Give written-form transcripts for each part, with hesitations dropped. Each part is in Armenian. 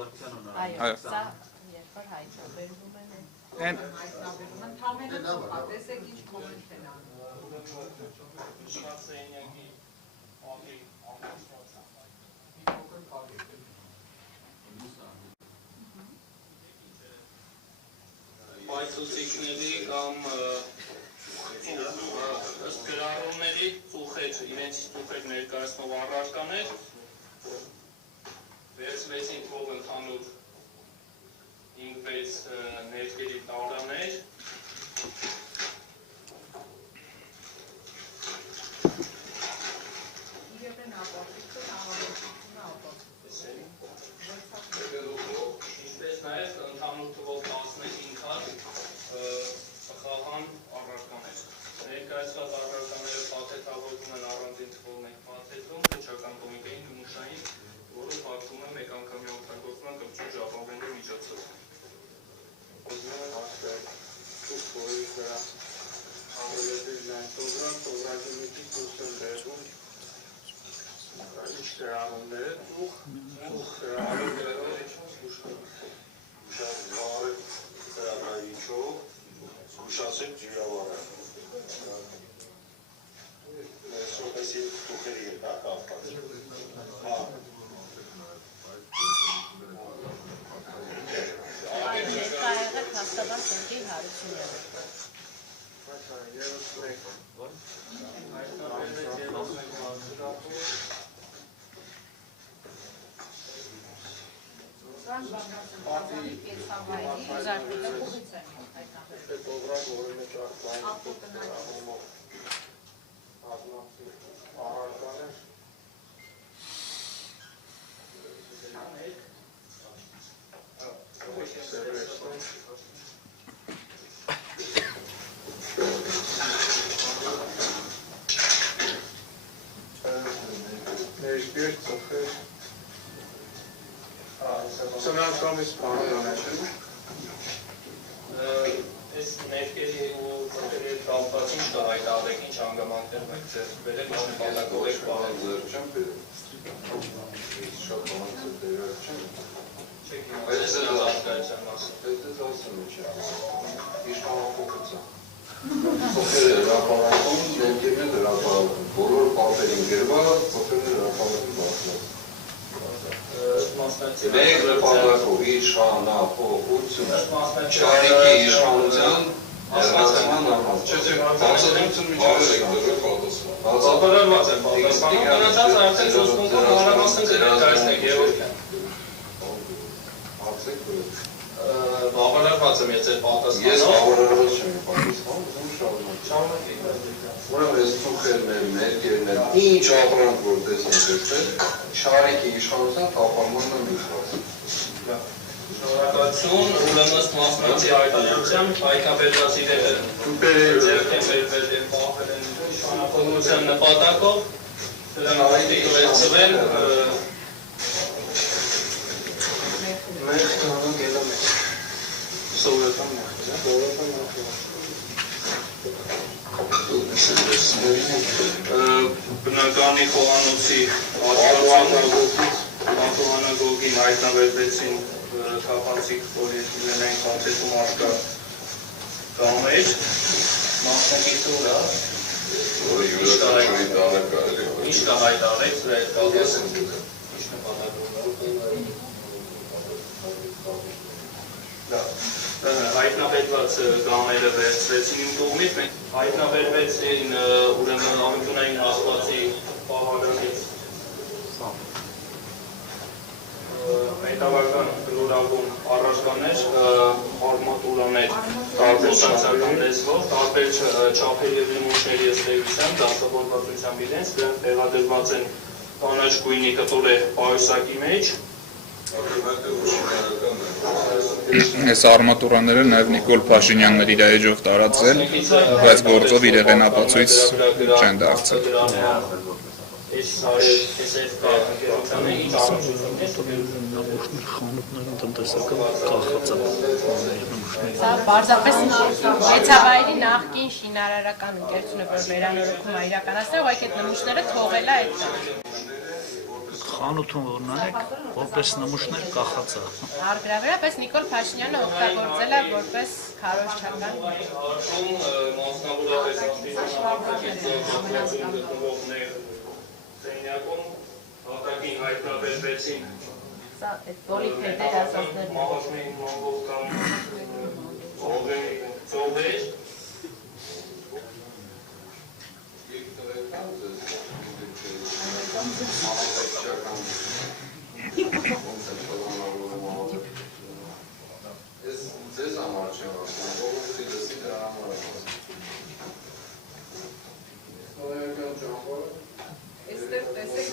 Այո, սա երբ որ հայտնաբերվում են Ընդհանրապես տեսեք ինչ կոմենտ են անում։ Պայծուցիկների կամ ըստ գրառումների ծուխեր, իրենց ծուխեր ներկայացնող առարկաներ, վերցվեցին թող ընդհանուր 5-6 ներկերի տարաներ, ինչպես նաև ընդհանուր թվով 15 հատ խաղան առարկաներ։ Ներկայացված առարկաները փաթեթավորվում են առանձին թվով մեկ փաթեթում, քննչական կոմիտեին նմուշային, որը փակվում է մեկ անգամյա օգտագործման կպչուն ժապավենի միջոցով։ Զգուշացեք ջրավարը։ Սոպեսի տուխերի հետ կապված։ Այդ ներկայեղը հաստատված ընկի Հարությունյանը։ Սնանկամից պարոյանաշն Այս ներկերի ու ծխերի կապված ինչ կա հայտարարեք, ինչ հանգամանքներ մեկ ձեռք բերել, ինչ նպատակով եք պարել։ չեմ բերել։ Շատ բանացը բերել չեմ։ Չեք այս հրապարակայության մասին։ Դա ասում է չէ։ Իշխանապողից է։ Փոքրերը հրապարակում, ներկերները հրապարակում։ Բոլոր պատերին գրված, փոքրերը հրապարակում բացված։ Մեկ նպատակով իշխանապողություն, շարիկի իշխանության հեղացման արմատ։ Չէ, բացատրություն միջավայր եք դրել պատասխան։ Բավարարված են պատասխանում, մնացած արդեն զոսկունքով մանրամասն կներկայացնեք Գևորգյան։ Բավարարված եմ ես ձեր պատասխանով։ Ես բավարարված չեմ պատասխան, ուզում շարունակել։ Ուրեմն այս ծուխերն են, ներկերն են, ինչ ապրանք որ տեսնենք այստեղ, շարիկի իշխանության թափանմանն են ուշված։ Շնորհակալություն, ուրեմն ըստ մասնակցի հայտարարության հայտնաբերված իրերը ձեռք են բերվել և պահվել են իշխանապողության նպատակով, դրանք պետք է վերցվել սովորական բնականի խոհանոցի ատոհանագոգին հայտնաբերվեցին թափանցիկ պոլիէթիլենային փաթեթում առկա կամեր, մասնակիցը ուր է, ինչ կա հայտարարեք, սրա հետ կապված ինչ նպատակով հայտնաբերված կամերը վերցվեցին իմ կողմից, մենք հայտնաբերվեցին ուրեմն ամենտունային հաստվածի պահարանից մետաղական գլորավուն առարկաներ, արմատուրաներ, տարբեր սոցիալական լեզվով, տարբեր չափերի և նմուշների ըստեյության, դասավորվածությամբ իրենց, դրանք տեղադրված են կանաչ գույնի կտորե պայուսակի մեջ։ Այս արմատուրաները նաև Նիկոլ Փաշինյանն էր իր էջով տարածել, բայց գործով իր եղենապացույց չեն դարձել։ Սա պարզապես Մեծավայրի նախկին շինարարական ընկերությունը, որ վերանորոգում է իրականացնել, ուղղակի այդ նմուշները թողել է այդ խանութում որնանեք, որպես նմուշներ կախածա։ Արգրավերա, պես Նիկոլ Փաշինյանը օգտագործել է որպես քարոզչական Հարցում մասնավորապես արտիստական գտնողներ սենյակում հատակին հայտնաբերվեցին սա այդ պոլիփեդեր ասածներն մահացնի մանգոլկան ծովեր Ձեզ համար չեմ ասում, ողջույնի դեսի դրա համար եմ ասում։ Այստեղ տեսեք,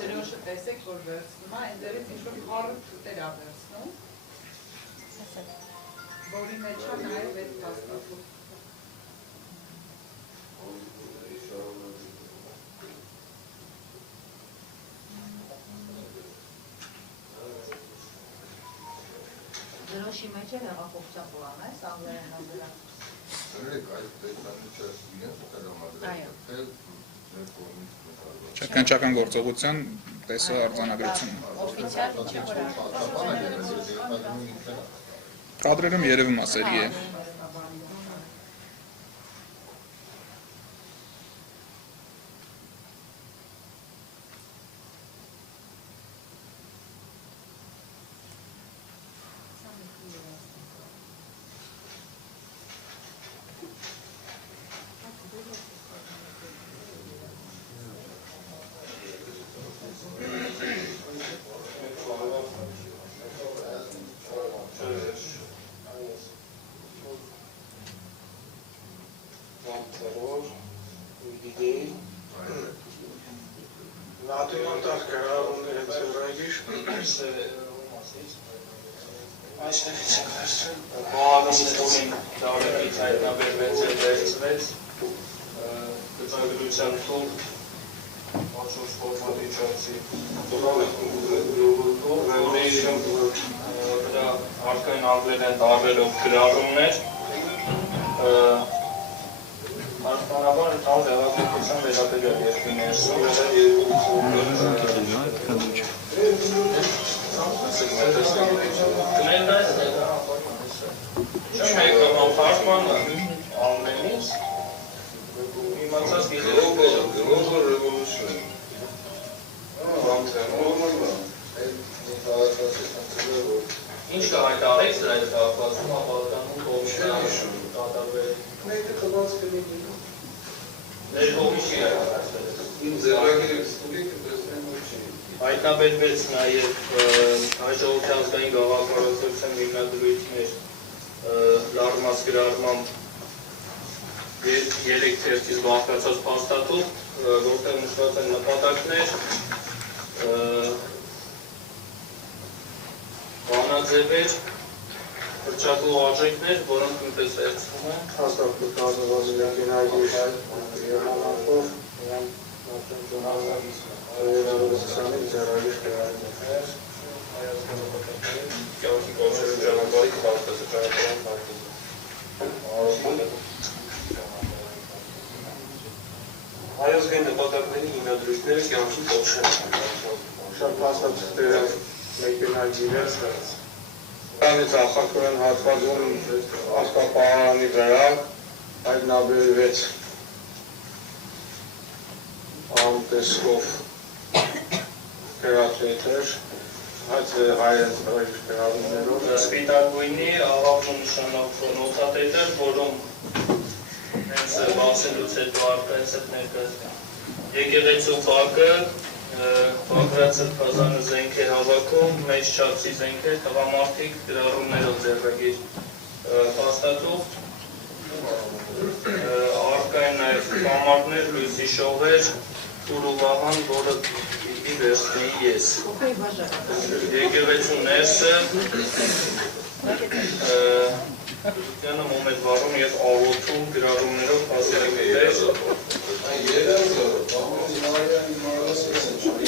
դրոշը տեսեք, որ վերցնում է, այնտեղից ինչ-որ խառը թուտեր է վերցնում, որի մեջ է նաև այդ փաստաթուղթը։ Դրոշի մեջ էլ հեղափոխության պլան է, սանգլերեն ազերան։ Ճակնճական գործողության տեսո արձանագրություն։ օֆիցիալ չէ որ Կադրերում երևում է Սերգեյը։ Մահագնիստորին դարեկից հայտնաբերվեց և վերցվեց գծագրության թուրք աշոշ ֆորմատիչացի դրա արկային անգլերեն տարվելով գրառումներ Արստանաբար տալ դեղափոխության վերաբերյալ երկրի ներսում Չեմ եկավ պարսման ամենից իմացած Global Revolution Ինչ կա այդ արեք սրա այդ կապվածում ապալկանում կողմիները կատարվել Ներ կողմի չի Իմ ձեռագիրը ստուդիկը տեսնեմ ոչի Հայտնաբերվեց նաև հայ ժողովրդի ազգային գաղափարախոսության հիմնադրույթներ լարմած գրառմամբ 3 թերթից բաղկացած փաստաթուղթ, որտեղ նշված են նպատակներ, բանաձևեր, հռչակող արժեքներ, որոնք նույնպես վերցվում են։ Հաստատում կազմվածության գնահատի հանդիպով Երևանցիների ծառայիչ կայացներ Կյանքի կոչերու ճանապարհի քարտեզը ճանապարհային քարտեզը։ Հայազգային նպատակների հիմնադրույթները կյանքի կոչեր շատ փաստաթղթեր մեքենայիներ ստացած։ Դրանից ախակորեն հատվածում աստապահարանի վրա հայտնաբերվեց անտեսկով գրաֆետեր Այդ հայերեն գրառումներով Սպիտակ գույնի աղավնու նշանով նոթատետեր, որում հենց բացելուց հետո արկայից հետ ներկայացնում։ Եկեղեցու բակը Բագրատ Սրբազանը զենք է հավաքում, մեծ չափսի զենքեր, տղամարդիկ գրառումներով ձեռագիր փաստաթուղթ, արկային նաև կամարներ, լույսի շողեր, Թուրուվահան, որը պիտի վերցնեի ես։ Եկեղեցու ներսը Դուկյանը մոմետ վարում և աղոթում գրառումներով փաստաթուղթեր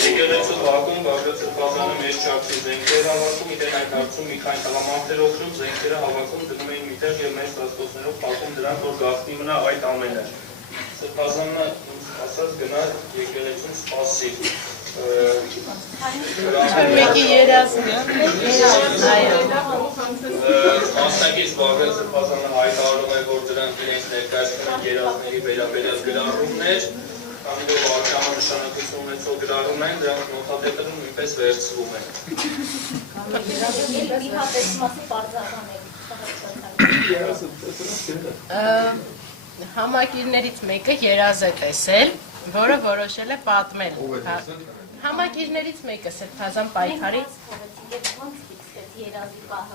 Եկեղեցու բակում Բագրատ Սրբազանը մեծ չափսի զենքեր հավաքում, իրեն այդ հարցում մի քանի տղամարդեր օգնում, զենքերը հավաքում, դնում էին միտեղ և մեծ ծածկոցներով փակում դրանք, որ գաղտնի մնա այդ ամենը։ Սրբազանը ասած գնա եկեղեցուն սպասի։ Մեկի երազն է։ Այո։ Մասնակից Բաղդատ Սրբազանը հայտարարում է, որ դրանք իրենք ներկայացնում են երազների վերաբերյալ գրառումներ, քանի որ վարչամը նշանակություն ունեցող գրառում են, դրանք նոթատետրում նույնպես վերցվում են։ Համակիրներից մեկը երազ է տեսել, որը որոշել է պատմել։ Համակիրներից մեկը Սրբազան պայքարի